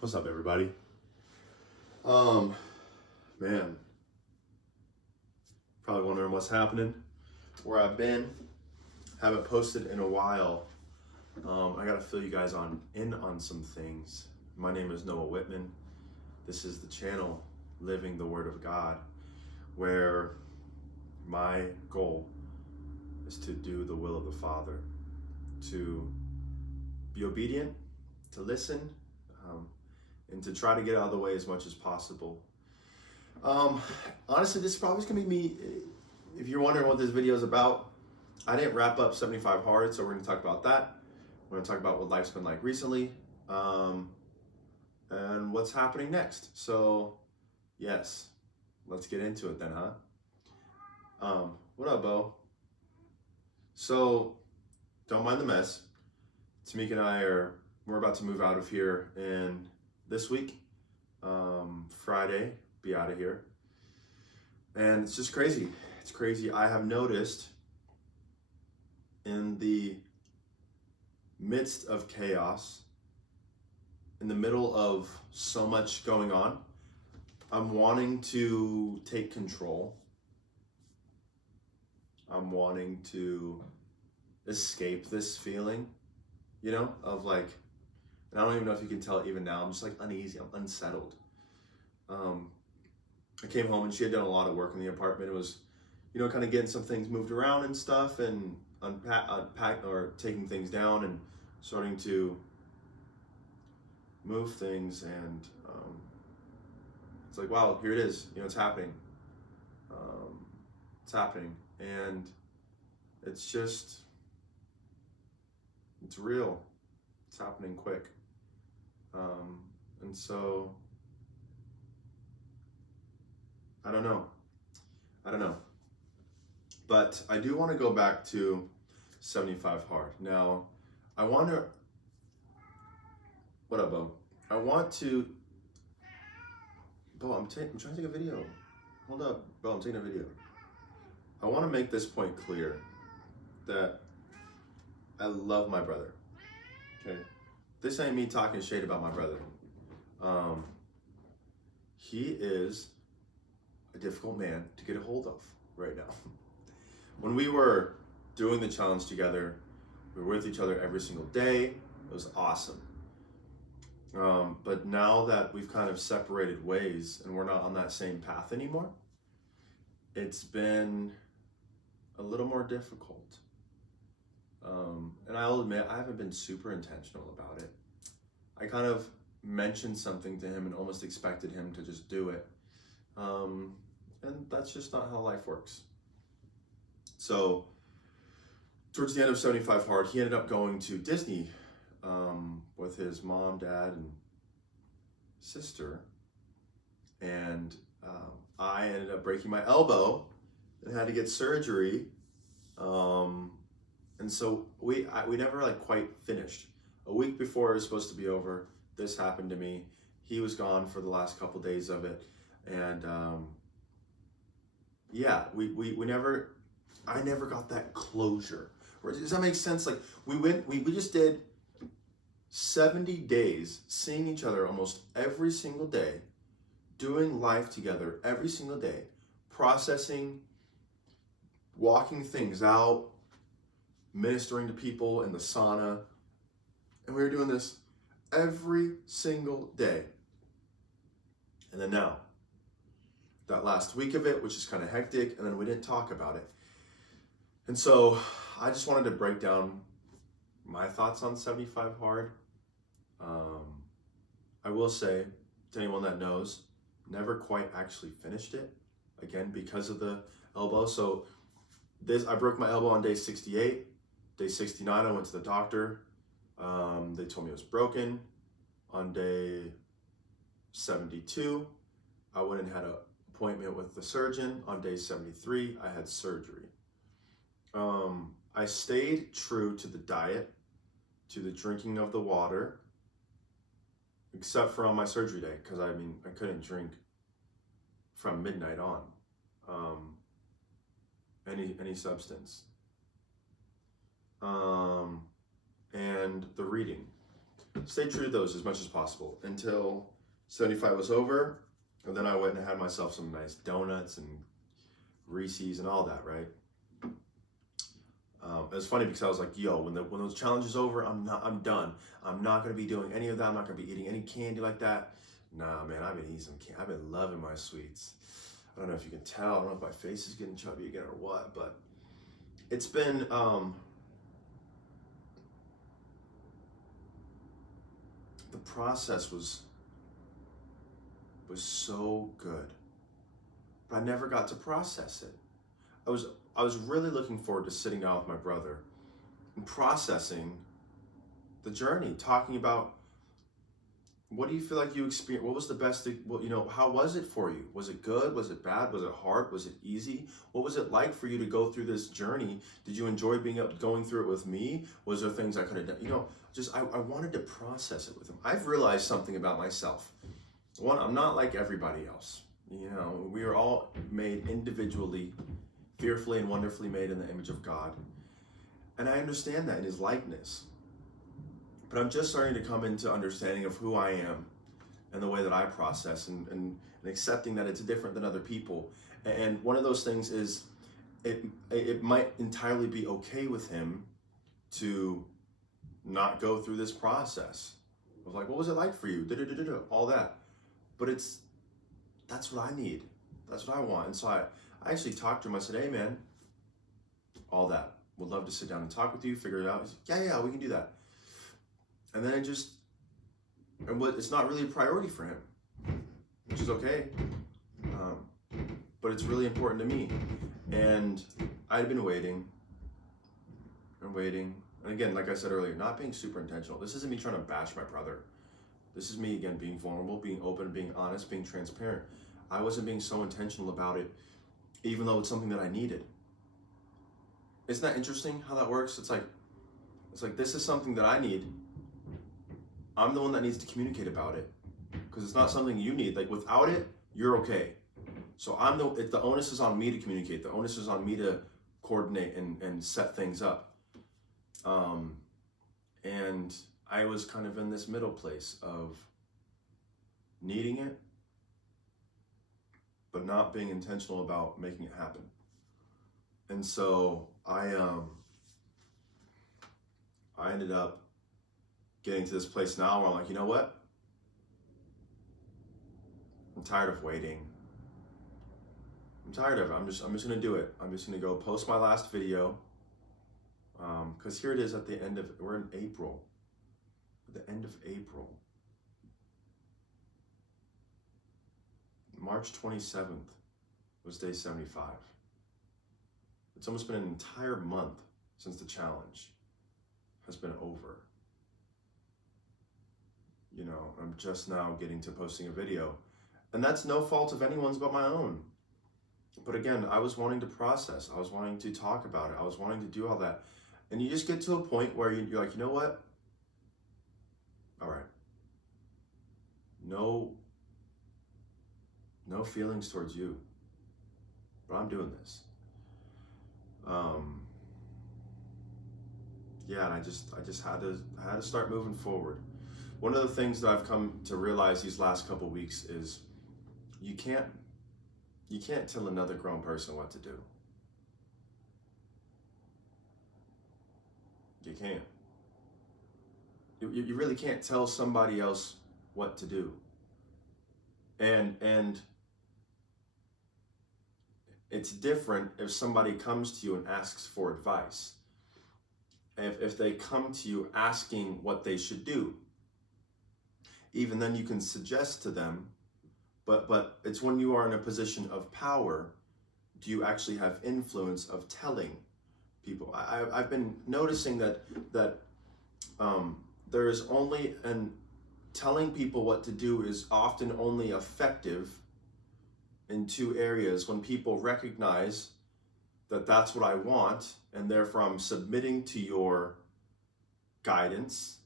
What's up, everybody? Man, probably wondering what's happening, where I've been. Haven't posted in a while. I gotta fill you guys in on some things. My name is Noah Whitman. This is the channel, Living the Word of God, where my goal is to do the will of the Father, to be obedient, to listen, and to try to get out of the way as much as possible. Honestly, this is probably gonna be me. If you're wondering what this video is about, I didn't wrap up 75 Hard, so we're gonna talk about that. We're gonna talk about what life's been like recently, and what's happening next. So, yes, let's get into it then, huh? What up, Bo? So, don't mind the mess. Tamika and we're about to move out of here in this week. Friday, be out of here. And it's just crazy. It's crazy. I have noticed in the midst of chaos, in the middle of so much going on, I'm wanting to take control. I'm wanting to escape this feeling, of like, and I don't even know if you can tell it even now, I'm just like uneasy, I'm unsettled. I came home and she had done a lot of work in the apartment. It was, kind of getting some things moved around and stuff, and unpack or taking things down and starting to move things. And it's like, wow, here it is. It's happening. It's happening, and it's just, it's real. It's happening quick. And so, I don't know. But I do want to go back to 75 Hard. Now, I wonder, what up, Bo? I want to, Bo, I'm trying to take a video. Hold up, Bo, I'm taking a video. I want to make this point clear that I love my brother, okay? This ain't me talking shade about my brother. He is a difficult man to get a hold of right now. When we were doing the challenge together, we were with each other every single day. It was awesome. But now that we've kind of separated ways and we're not on that same path anymore, it's been a little more difficult. And I'll admit, I haven't been super intentional about it. I kind of mentioned something to him and almost expected him to just do it. And that's just not how life works. So, towards the end of 75 Hard, he ended up going to Disney with his mom, dad, and sister. And I ended up breaking my elbow and had to get surgery. And so we never quite finished. A week before it was supposed to be over, this happened to me. He was gone for the last couple days of it. And I never got that closure. Does that make sense? Like we just did 70 days seeing each other almost every single day, doing life together every single day, processing, walking things out, ministering to people in the sauna. And we were doing this every single day. And then now, that last week of it, which is kind of hectic, and then we didn't talk about it. And so I just wanted to break down my thoughts on 75 Hard. I will say, to anyone that knows, never quite actually finished it, again, because of the elbow. So I broke my elbow on day 68. Day 69, I went to the doctor. They told me it was broken. On day 72, I went and had an appointment with the surgeon. On day 73, I had surgery. I stayed true to the diet, to the drinking of the water, except for on my surgery day, because I couldn't drink from midnight on, any substance. And the reading. stayed true to those as much as possible until 75 was over. And then I went and had myself some nice donuts and Reese's and all that, right? It was funny because I was like, yo, when those challenges over, I'm done. I'm not gonna be doing any of that. I'm not gonna be eating any candy like that. Nah, man, I've been eating some candy. I've been loving my sweets. I don't know if you can tell. I don't know if my face is getting chubby again or what, but it's been the process was so good, but I never got to process it. I was really looking forward to sitting down with my brother and processing the journey, talking about what do you feel like you experienced, what was the best, how was it for you? Was it good? Was it bad? Was it hard? Was it easy? What was it like for you to go through this journey? Did you enjoy going through it with me? Was there things I could have done? I wanted to process it with him. I've realized something about myself. One, I'm not like everybody else. We are all made individually, fearfully and wonderfully made in the image of God. And I understand that in his likeness. But I'm just starting to come into understanding of who I am and the way that I process and accepting that it's different than other people. And one of those things is it might entirely be okay with him to not go through this process of like, what was it like for you? All that. But that's what I need. That's what I want. And so I actually talked to him. I said, hey man, all that. Would love to sit down and talk with you, figure it out. He's like, yeah, we can do that. And then it's not really a priority for him, which is okay. But it's really important to me. And I'd been waiting. And again, like I said earlier, not being super intentional. This isn't me trying to bash my brother. This is me, again, being vulnerable, being open, being honest, being transparent. I wasn't being so intentional about it, even though it's something that I needed. Isn't that interesting how that works? It's like this is something that I need. I'm the one that needs to communicate about it because it's not something you need. Like without it, you're okay. So the onus is on me to communicate. The onus is on me to coordinate and set things up. And I was kind of in this middle place of needing it, but not being intentional about making it happen. And so I ended up getting to this place now where I'm like, you know what? I'm tired of waiting. I'm tired of it. I'm just gonna do it. I'm just gonna go post my last video. Because here it is we're in April. At the end of April. March 27th was day 75. It's almost been an entire month since the challenge has been over. I'm just now getting to posting a video. And that's no fault of anyone's but my own. But again, I was wanting to process. I was wanting to talk about it. I was wanting to do all that. And you just get to a point where you're like, you know what? All right. No feelings towards you. But I'm doing this. And I just had to start moving forward. One of the things that I've come to realize these last couple weeks is you can't tell another grown person what to do. You can't. You really can't tell somebody else what to do. And it's different if somebody comes to you and asks for advice. If they come to you asking what they should do. Even then you can suggest to them, but it's when you are in a position of power, do you actually have influence of telling people? I've been noticing that there is only, and telling people what to do is often only effective in two areas: when people recognize that that's what I want, and therefore I'm submitting to your guidance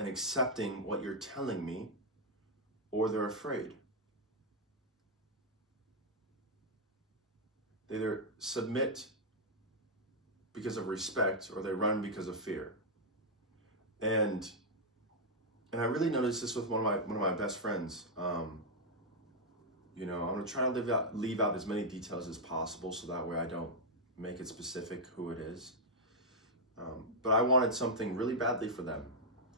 and accepting what you're telling me, or they're afraid. They either submit because of respect or they run because of fear. And I really noticed this with one of my best friends. I'm gonna try to leave out as many details as possible, so that way I don't make it specific who it is. But I wanted something really badly for them,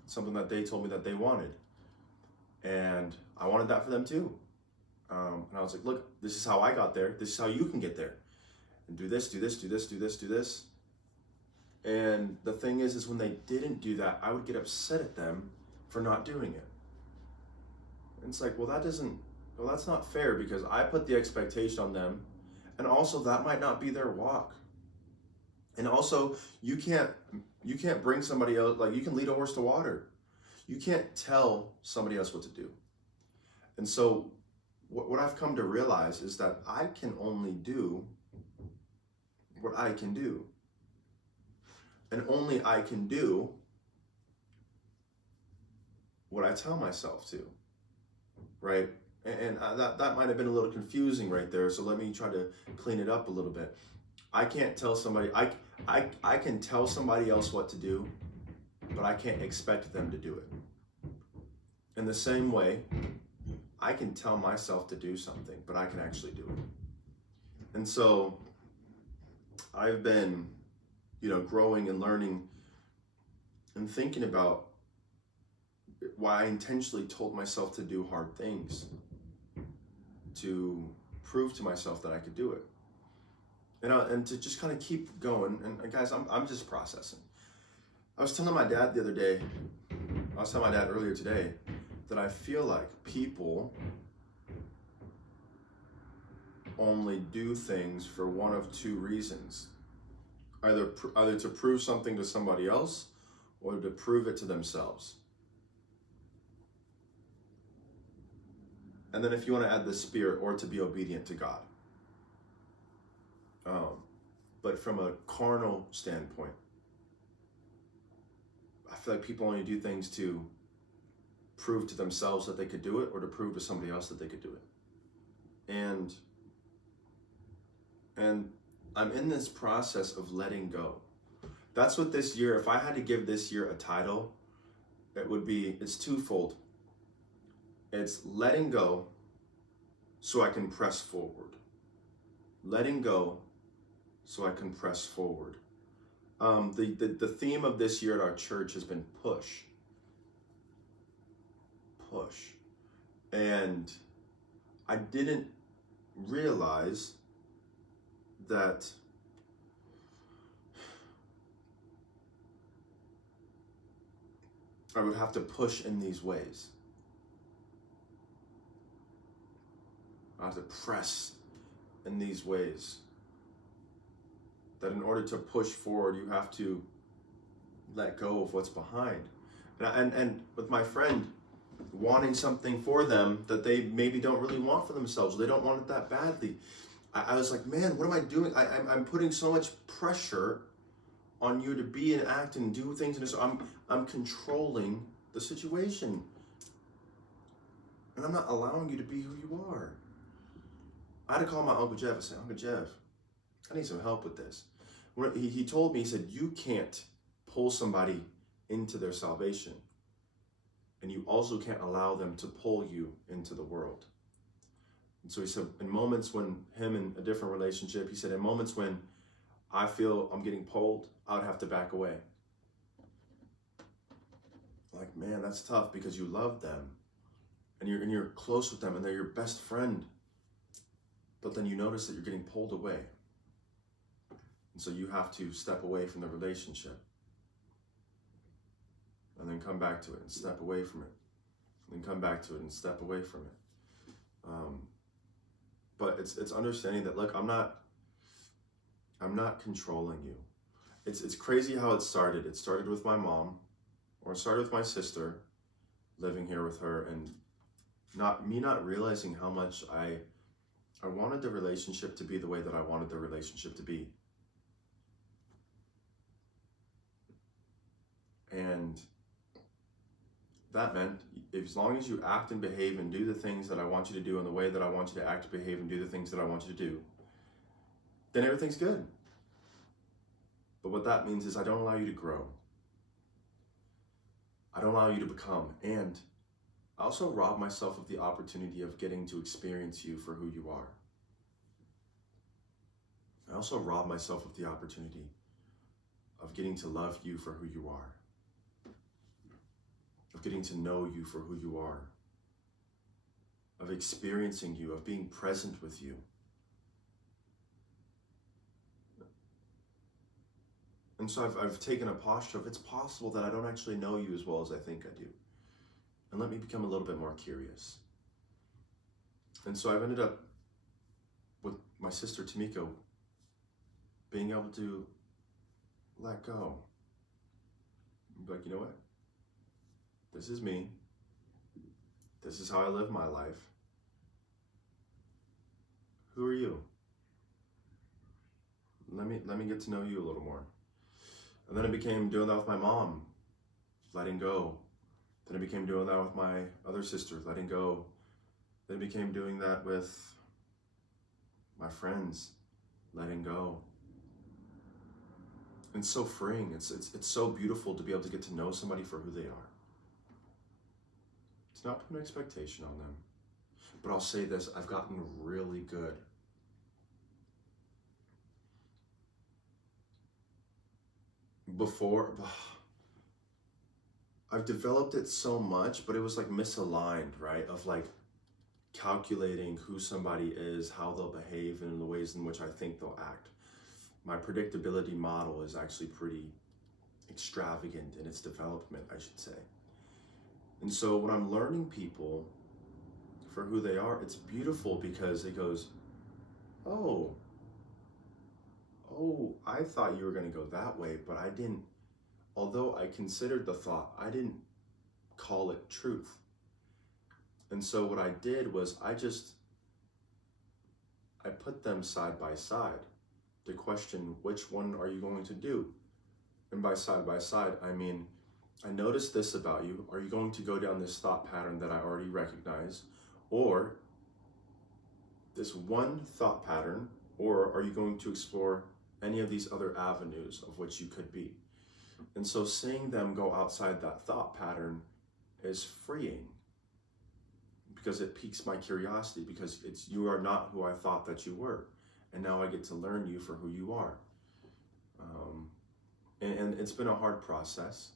something that they told me that they wanted, and I wanted that for them too. And I was like, look, this is how I got there. This is how you can get there. And do this, do this, do this, do this, do this. And the thing is when they didn't do that, I would get upset at them for not doing it. And it's like, well, that's not fair, because I put the expectation on them, and also that might not be their walk. And also, you can't bring somebody else, like, you can lead a horse to water. You can't tell somebody else what to do. And so what I've come to realize is that I can only do what I can do. And only I can do what I tell myself to, right? And that might have been a little confusing right there, so let me try to clean it up a little bit. I can't tell somebody, I can tell somebody else what to do, but I can't expect them to do it. In the same way, I can tell myself to do something, but I can actually do it. And so I've been, growing and learning and thinking about why I intentionally told myself to do hard things, to prove to myself that I could do it. And to just kind of keep going. And guys, I'm just processing. I was telling my dad earlier today, that I feel like people only do things for one of two reasons. Either to prove something to somebody else, or to prove it to themselves. And then if you want to add the spirit, or to be obedient to God. But from a carnal standpoint, I feel like people only do things to prove to themselves that they could do it, or to prove to somebody else that they could do it. And I'm in this process of letting go. That's what this year, if I had to give this year a title, it's twofold. It's letting go so I can press forward. Letting go so I can press forward. The theme of this year at our church has been push. Push. And I didn't realize that I would have to push in these ways. I have to press in these ways. That in order to push forward, you have to let go of what's behind. And with my friend, wanting something for them that they maybe don't really want for themselves, they don't want it that badly. I was like, man, what am I doing? I'm putting so much pressure on you to be and act and do things, and so I'm controlling the situation, and I'm not allowing you to be who you are. I had to call my Uncle Jeff and say, Uncle Jeff, I need some help with this. He told me, he said, you can't pull somebody into their salvation, and you also can't allow them to pull you into the world. And so he said, in moments when him in a different relationship, he said, in moments when I feel I'm getting pulled, I would have to back away. Like, man, that's tough, because you love them and you're close with them and they're your best friend. But then you notice that you're getting pulled away. And so you have to step away from the relationship. And then come back to it and step away from it. And then come back to it and step away from it. But it's understanding that, look, I'm not controlling you. It's crazy how it started. It started with my mom, or it started with my sister, living here with her, and not realizing how much I wanted the relationship to be the way that I wanted the relationship to be. And that meant, as long as you act and behave and do the things that I want you to do in the way that I want you to act, behave, and do the things that I want you to do, then everything's good. But what that means is I don't allow you to grow. I don't allow you to become. And I also rob myself of the opportunity of getting to experience you for who you are. I also rob myself of the opportunity of getting to love you for who you are, of getting to know you for who you are, of experiencing you, of being present with you. And so I've taken a posture of, it's possible that I don't actually know you as well as I think I do. And let me become a little bit more curious. And so I've ended up with my sister Tamiko being able to let go. Be like, you know what? This is me. This is how I live my life. Who are you? Let me get to know you a little more. And then it became doing that with my mom, letting go. Then it became doing that with my other sister, letting go. Then it became doing that with my friends, letting go. And it's so freeing. It's so beautiful to be able to get to know somebody for who they are. It's not putting an expectation on them. But I'll say this, I've gotten really good. Before, I've developed it so much, but it was like misaligned, right? Of like calculating who somebody is, how they'll behave, and the ways in which I think they'll act. My predictability model is actually pretty extravagant in its development, I should say. And so when I'm learning people for who they are, it's beautiful because it goes, oh, I thought you were going to go that way, but I didn't. Although I considered the thought, I didn't call it truth. And so what I did was I put them side by side to question, which one are you going to do? And by side, I mean, I noticed this about you. Are you going to go down this thought pattern that I already recognize? Or this one thought pattern? Or are you going to explore any of these other avenues of which you could be? And so seeing them go outside that thought pattern is freeing because it piques my curiosity, because you are not who I thought that you were. And now I get to learn you for who you are. And it's been a hard process,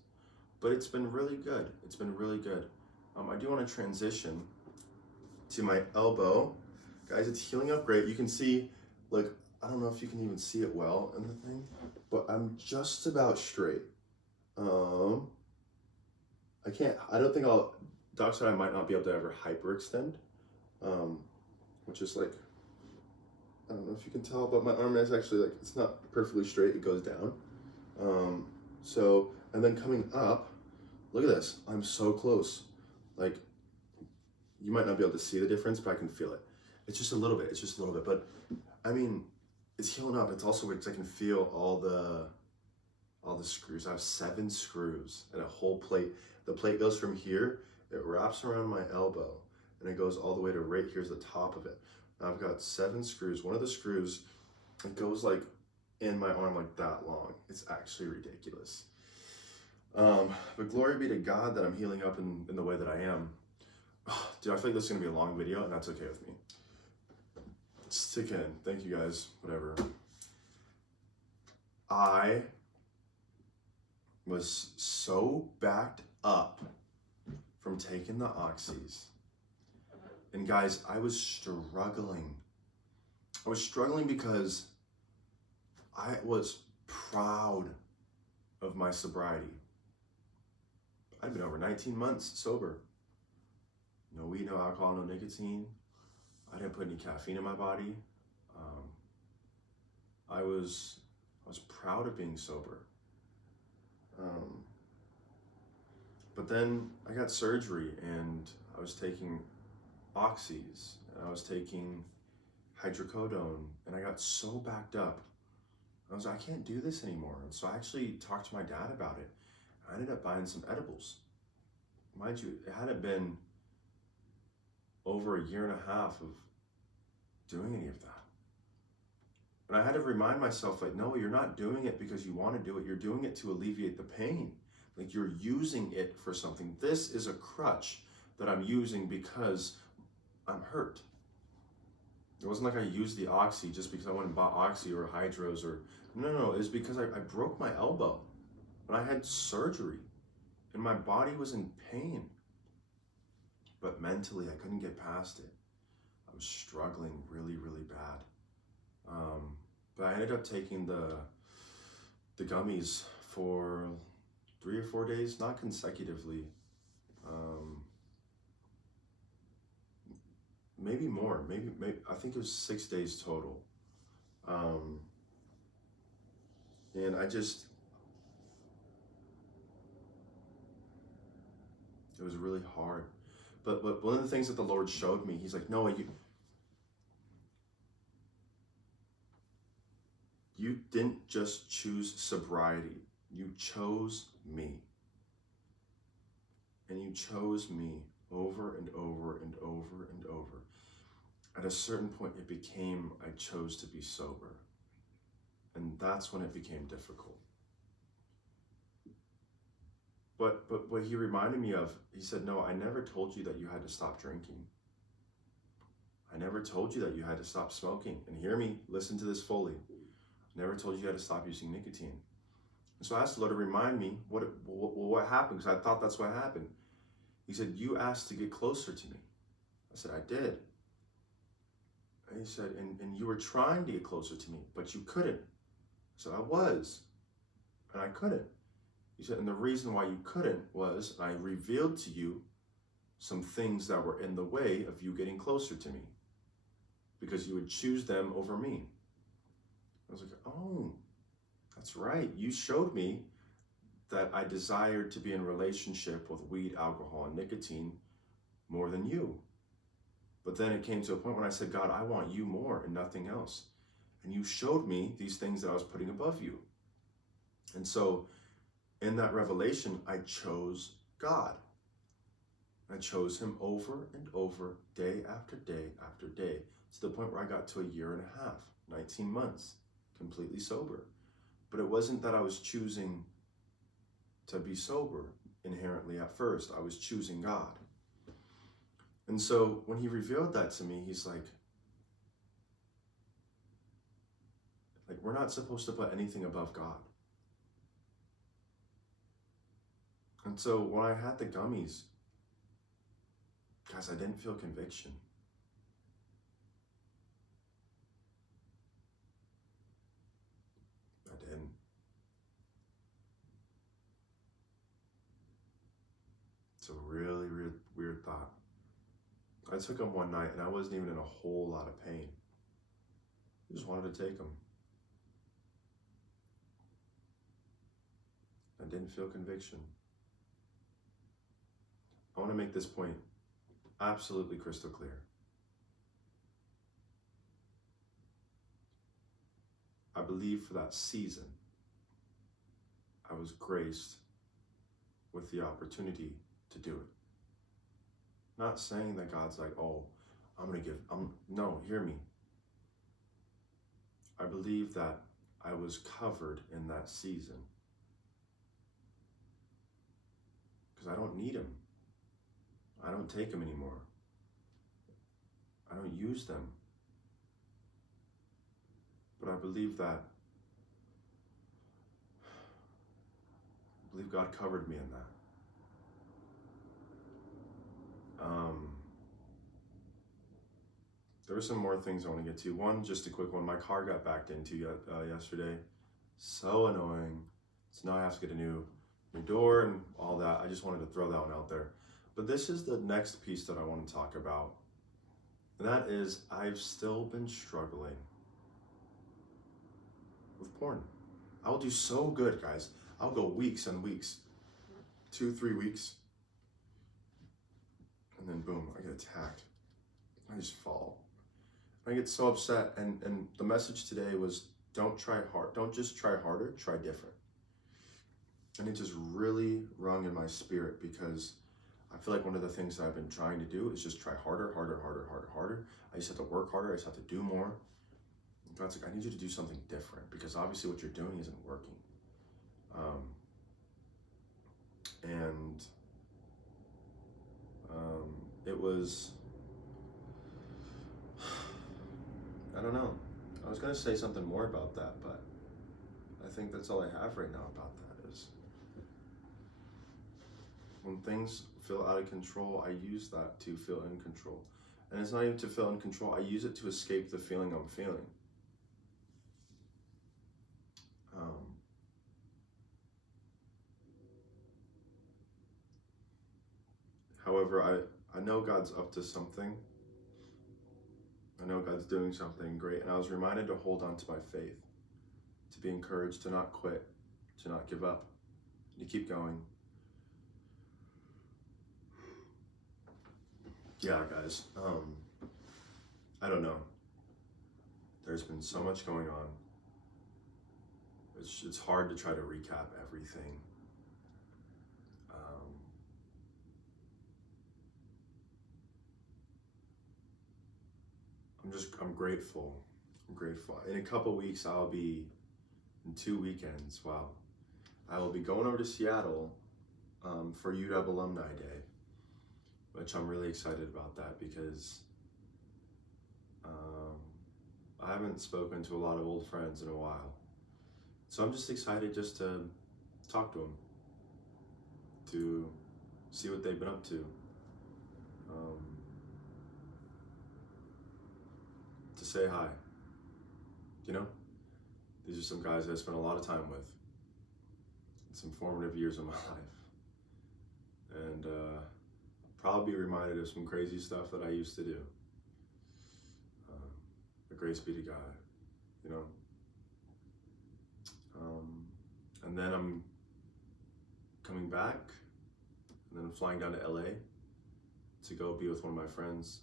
but it's been really good. It's been really good. I do want to transition to my elbow. Guys, it's healing up great. You can see, like, I don't know if you can even see it well in the thing, but I'm just about straight. I don't think Doc said I might not be able to ever hyperextend, which is like, I don't know if you can tell, but my arm is actually like, it's not perfectly straight, it goes down. And then coming up, look at this, I'm so close. Like, you might not be able to see the difference, but I can feel it. It's just a little bit, but I mean, it's healing up. It's also because I can feel all the screws. I have 7 screws and a whole plate. The plate goes from here, it wraps around my elbow, and it goes all the way to right here's the top of it. I've got 7 screws. One of the screws, it goes like in my arm like that long. It's actually ridiculous. But glory be to God that I'm healing up in the way that I am. Dude, I feel like this is gonna be a long video, and that's okay with me. Stick in. Thank you guys. Whatever. I was so backed up from taking the oxys. And guys, I was struggling. I was struggling because I was proud of my sobriety. I'd been over 19 months sober. No weed, no alcohol, no nicotine. I didn't put any caffeine in my body. I was proud of being sober. But then I got surgery and I was taking oxys and I was taking hydrocodone and I got so backed up. I was like, I can't do this anymore. And so I actually talked to my dad about it. I ended up buying some edibles. Mind you, it hadn't been over 1.5 years of doing any of that. And I had to remind myself, like, no, you're not doing it because you want to do it. You're doing it to alleviate the pain. Like you're using it for something. This is a crutch that I'm using because I'm hurt. It wasn't like I used the Oxy just because I went and bought Oxy or Hydros or, no, it's because I broke my elbow and I had surgery and my body was in pain. But mentally, I couldn't get past it. I was struggling really, really bad. But I ended up taking the gummies for 3 or 4 days, not consecutively. Maybe more, maybe I think it was 6 days total. And it was really hard. But one of the things that the Lord showed me, he's like, Noah, you didn't just choose sobriety, you chose me. And you chose me over and over and over and over. At a certain point, it became, I chose to be sober. And that's when it became difficult. But what he reminded me of, he said, no, I never told you that you had to stop drinking. I never told you that you had to stop smoking. And hear me, listen to this fully. I never told you you had to stop using nicotine. And so I asked the Lord to remind me what happened, because I thought that's what happened. He said, you asked to get closer to me. I said, I did. And he said, and you were trying to get closer to me, but you couldn't. I said, I was, and I couldn't. He said, and the reason why you couldn't was I revealed to you some things that were in the way of you getting closer to me, because you would choose them over me. I was like, oh, that's right. You showed me that I desired to be in a relationship with weed, alcohol, and nicotine more than you. But then it came to a point when I said, God, I want you more and nothing else. And you showed me these things that I was putting above you. And so in that revelation, I chose God. I chose him over and over, day after day after day, to the point where I got to 1.5 years, 19 months, completely sober. But it wasn't that I was choosing to be sober inherently at first. I was choosing God. And so when he revealed that to me, he's like, we're not supposed to put anything above God. And so when I had the gummies, guys, I didn't feel conviction. I didn't. It's a really weird thought. I took them one night and I wasn't even in a whole lot of pain. I just wanted to take them. I didn't feel conviction. I want to make this point absolutely crystal clear. I believe for that season, I was graced with the opportunity to do it. Not saying that God's like, oh, no, hear me. I believe that I was covered in that season because I don't need him. I don't take them anymore. I don't use them. But I believe God covered me in that. There were some more things I want to get to. One, just a quick one. My car got backed into yesterday. So annoying. So now I have to get a new door and all that. I just wanted to throw that one out there. But this is the next piece that I want to talk about. And that is, I've still been struggling with porn. I'll do so good, guys. I'll go weeks and weeks, 2-3 weeks. And then boom, I get attacked. I just fall. I get so upset. And the message today was, don't try hard. Don't just try harder, try different. And it just really rung in my spirit, because I feel like one of the things that I've been trying to do is just try harder. I just have to work harder. I just have to do more. And God's like, I need you to do something different, because obviously what you're doing isn't working. it was, I don't know. I was going to say something more about that, but I think that's all I have right now about that is when things feel out of control, I use that to feel in control. And it's not even to feel in control, I use it to escape the feeling I'm feeling. However, I know God's up to something. I know God's doing something great, and I was reminded to hold on to my faith, to be encouraged, to not quit, to not give up, to keep going. Yeah, guys, I don't know. There's been so much going on. It's hard to try to recap everything. I'm grateful. I'm grateful. In a couple weeks, I'll be, in 2 weekends, wow. I will be going over to Seattle for UW Alumni Day, which I'm really excited about that because I haven't spoken to a lot of old friends in a while. So I'm just excited just to talk to them, to see what they've been up to. To say hi. You know, these are some guys I spent a lot of time with. Some formative years of my life. And probably be reminded of some crazy stuff that I used to do. But grace be to God, you know. And then I'm coming back, and then I'm flying down to LA to go be with one of my friends.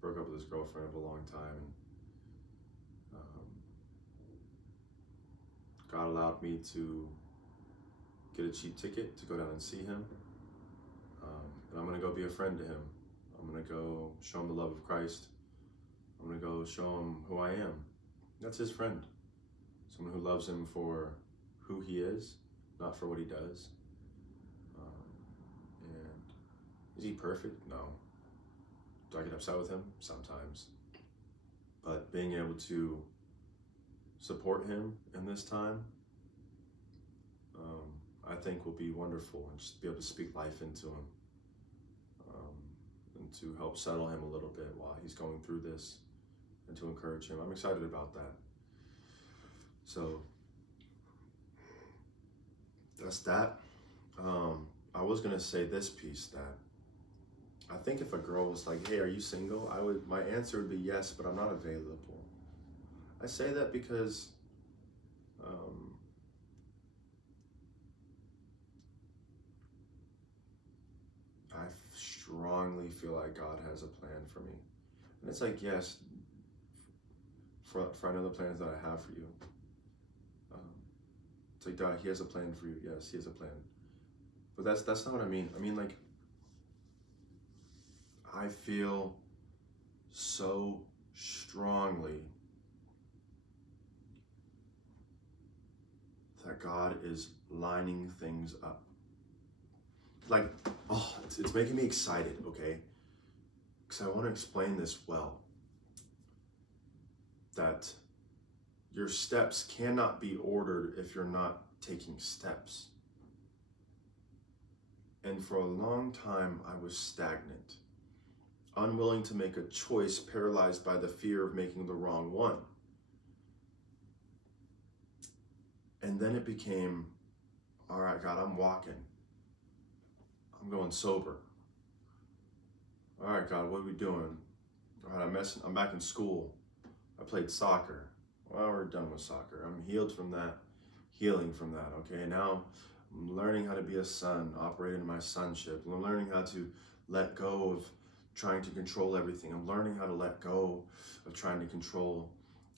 Broke up with his girlfriend of a long time, and God allowed me to get a cheap ticket to go down and see him. And I'm gonna go be a friend to him. I'm gonna go show him the love of Christ. I'm gonna go show him who I am. That's his friend. Someone who loves him for who he is, not for what he does. And is he perfect? No. Do I get upset with him? Sometimes. But being able to support him in this time, I think will be wonderful, and just be able to speak life into him, and to help settle him a little bit while he's going through this, and to encourage him. I'm excited about that. So that's that. I was gonna say this piece, that I think if a girl was like, "Hey, are you single?" my answer would be yes, but I'm not available. I say that because I strongly feel like God has a plan for me. And it's like, yes, for I know the plans that I have for you. It's like, God, he has a plan for you. Yes, he has a plan. But that's not what I mean. I mean, like, I feel so strongly that God is lining things up. Like, oh, it's making me excited, okay? Because I want to explain this well. That your steps cannot be ordered if you're not taking steps. And for a long time, I was stagnant, unwilling to make a choice, paralyzed by the fear of making the wrong one. And then it became, all right, God, I'm walking. I'm going sober. All right, God, what are we doing? All right, I'm back in school. I played soccer. Well, we're done with soccer. I'm healed from that, healing from that, okay? Now I'm learning how to be a son, operating in my sonship. I'm learning how to let go of trying to control everything. I'm learning how to let go of trying to control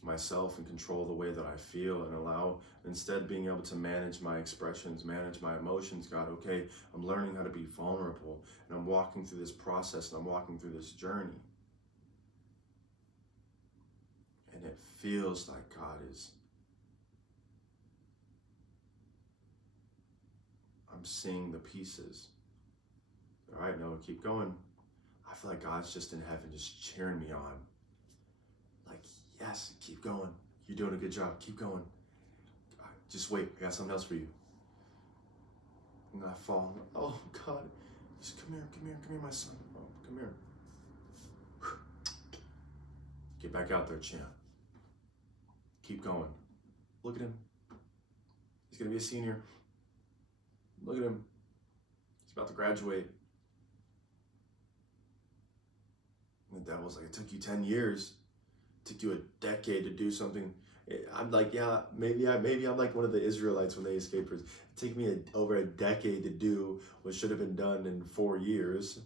myself and control the way that I feel, and allow, instead, being able to manage my expressions, manage my emotions. God, okay, I'm learning how to be vulnerable, and I'm walking through this process, and I'm walking through this journey. And it feels like God is, seeing the pieces. All right, Noah, keep going. I feel like God's just in heaven just cheering me on. Like, yes, keep going. You're doing a good job. Keep going. Just wait. I got something else for you. And I fall. Oh, God. Just come here, my son. Oh, come here. Get back out there, champ. Keep going. Look at him. He's going to be a senior. Look at him. He's about to graduate. And the devil's like, it took you 10 years. It took you a decade to do something. I'm like, yeah, maybe I'm like one of the Israelites when they escaped. It took me over a decade to do what should have been done in 4 years.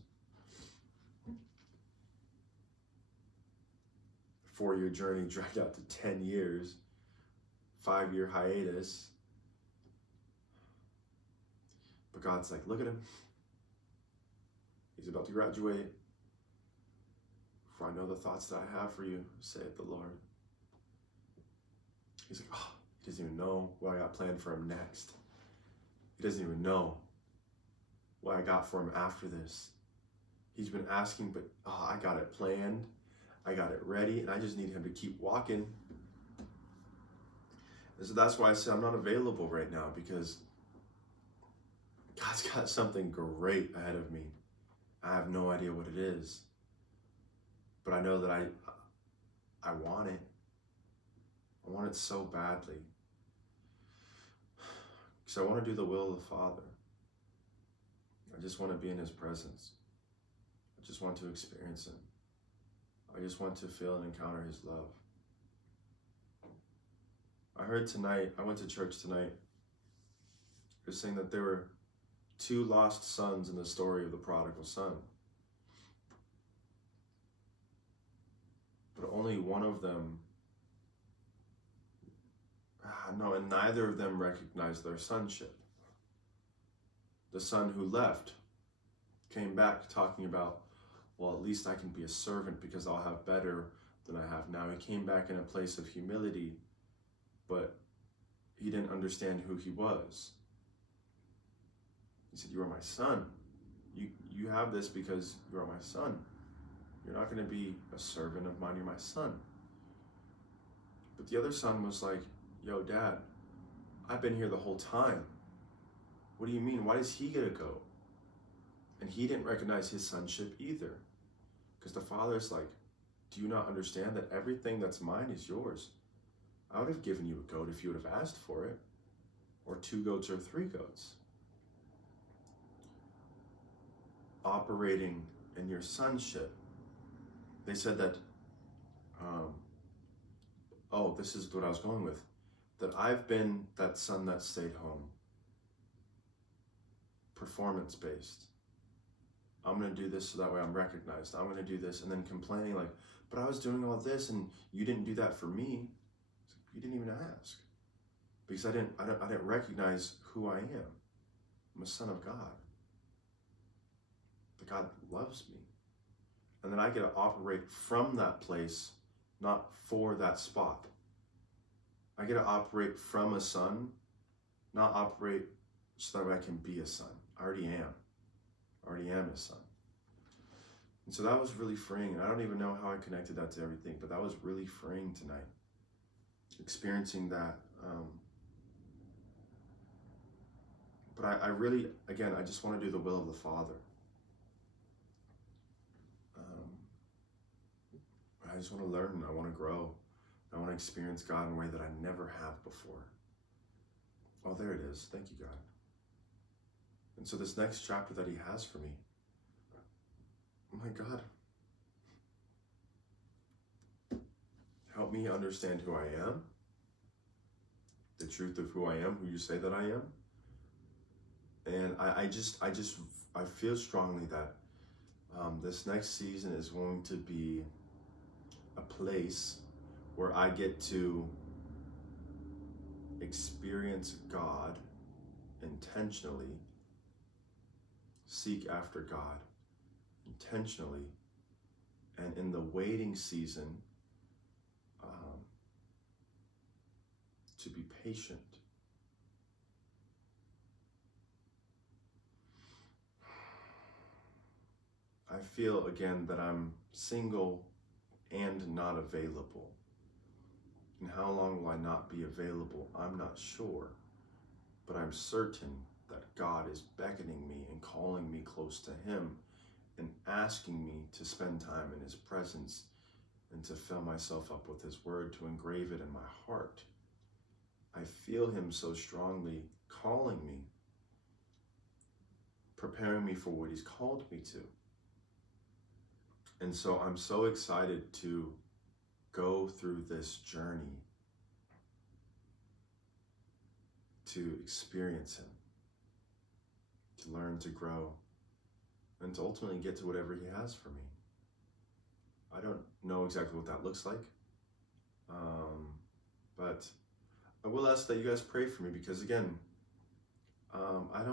4-year journey dragged out to 10 years. 5-year hiatus. But God's like, look at him. He's about to graduate. For I know the thoughts that I have for you, saith the Lord. He's like, oh, he doesn't even know what I got planned for him next. He doesn't even know what I got for him after this. He's been asking, but I got it planned. I got it ready, and I just need him to keep walking. And so that's why I say I'm not available right now, because God's got something great ahead of me. I have no idea what it is. But I know that I want it. I want it so badly. Because I want to do the will of the Father. I just want to be in his presence. I just want to experience him. I just want to feel and encounter his love. I heard tonight, I went to church tonight, they're saying that there were 2 lost sons in the story of the prodigal son. But only one of them, and neither of them recognized their sonship. The son who left came back talking about, well, at least I can be a servant because I'll have better than I have now. He came back in a place of humility, but he didn't understand who he was. He said, you are my son. You have this because you are my son. You're not going to be a servant of mine, you're my son. But the other son was like, yo, Dad, I've been here the whole time. What do you mean? Why does he get to go? And he didn't recognize his sonship either. Because the father's like, do you not understand that everything that's mine is yours? I would have given you a goat if you would have asked for it. Or 2 goats or 3 goats. Operating in your sonship. They said that, this is what I was going with. That I've been that son that stayed home. Performance-based. I'm going to do this so that way I'm recognized. I'm going to do this. And then complaining like, but I was doing all this and you didn't do that for me. You didn't even ask. Because I didn't recognize who I am. I'm a son of God. But God loves me. And then I get to operate from that place, not for that spot. I get to operate from a son, not operate so that I can be a son. I already am. I already am his son. And so that was really freeing. And I don't even know how I connected that to everything, but that was really freeing tonight. Experiencing that. But I really, again, I just want to do the will of the Father. I just want to learn. I want to grow. I want to experience God in a way that I never have before. Oh, there it is. Thank you, God. And so this next chapter that he has for me, oh my God, help me understand who I am, the truth of who I am, who you say that I am. And I feel strongly that this next season is going to be a place where I get to experience God intentionally, seek after God intentionally, and in the waiting season, to be patient. I feel again that I'm single and not available. And how long will I not be available? I'm not sure. But I'm certain that God is beckoning me and calling me close to Him and asking me to spend time in His presence and to fill myself up with His Word, to engrave it in my heart. I feel Him so strongly calling me, preparing me for what He's called me to. And so I'm so excited to go through this journey to experience Him, to learn, to grow, and to ultimately get to whatever He has for me. I don't know exactly what that looks like, but I will ask that you guys pray for me, because again, I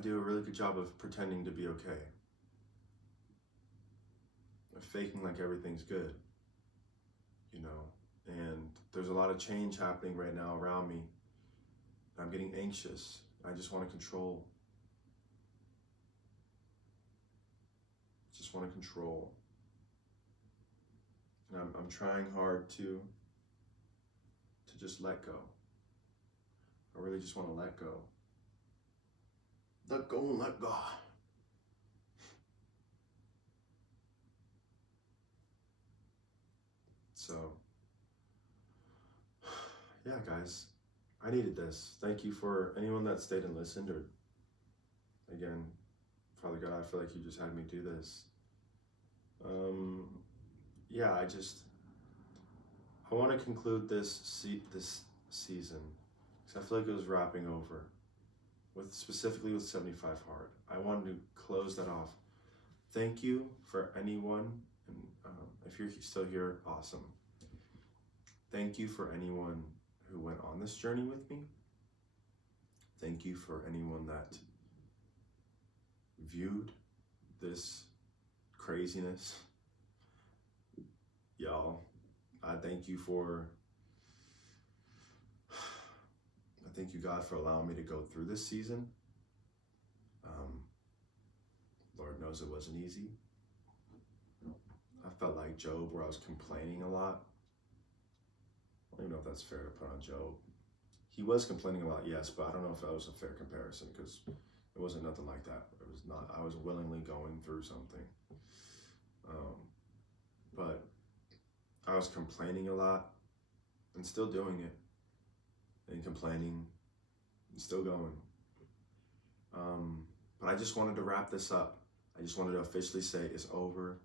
do a really good job of pretending to be okay, of faking like everything's good, and there's a lot of change happening right now around me. I'm getting anxious. I just want to control. Just want to control. And I'm trying hard to just let go. I really just want to let go. Let go and let God. So, yeah, guys, I needed this. Thank you for anyone that stayed and listened, or again, Father God, I feel like you just had me do this. Yeah, I want to conclude this season, because I feel like it was wrapping over, specifically with 75 Hard. I wanted to close that off. Thank you for anyone, and if you're still here, awesome. Thank you for anyone who went on this journey with me. Thank you for anyone that viewed this craziness. Y'all, I thank you God for allowing me to go through this season. Lord knows it wasn't easy. I felt like Job, where I was complaining a lot. I don't even know if that's fair to put on Job. He was complaining a lot, yes, but I don't know if that was a fair comparison, because it wasn't nothing like that. It was not. I was willingly going through something. But I was complaining a lot and still doing it, and complaining and still going. But I just wanted to wrap this up. I just wanted to officially say it's over.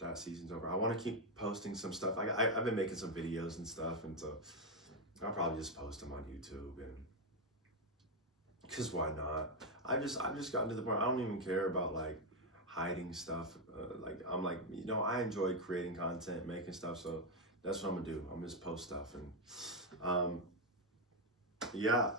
That season's over. I want to keep posting some stuff. I've been making some videos and stuff, and so I'll probably just post them on YouTube, and because why not? I've just gotten to the point I don't even care about like hiding stuff. I'm like, I enjoy creating content, making stuff, so that's what I'm gonna do. I'm just post stuff, and yeah,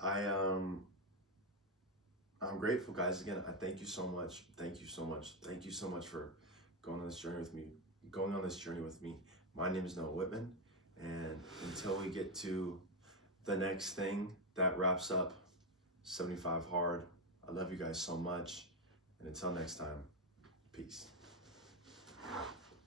I'm grateful, guys. Again, I thank you so much. Thank you so much. Thank you so much for going on this journey with me. My name is Noah Whitman, and until we get to the next thing that wraps up 75 Hard, I love you guys so much, and until next time, peace.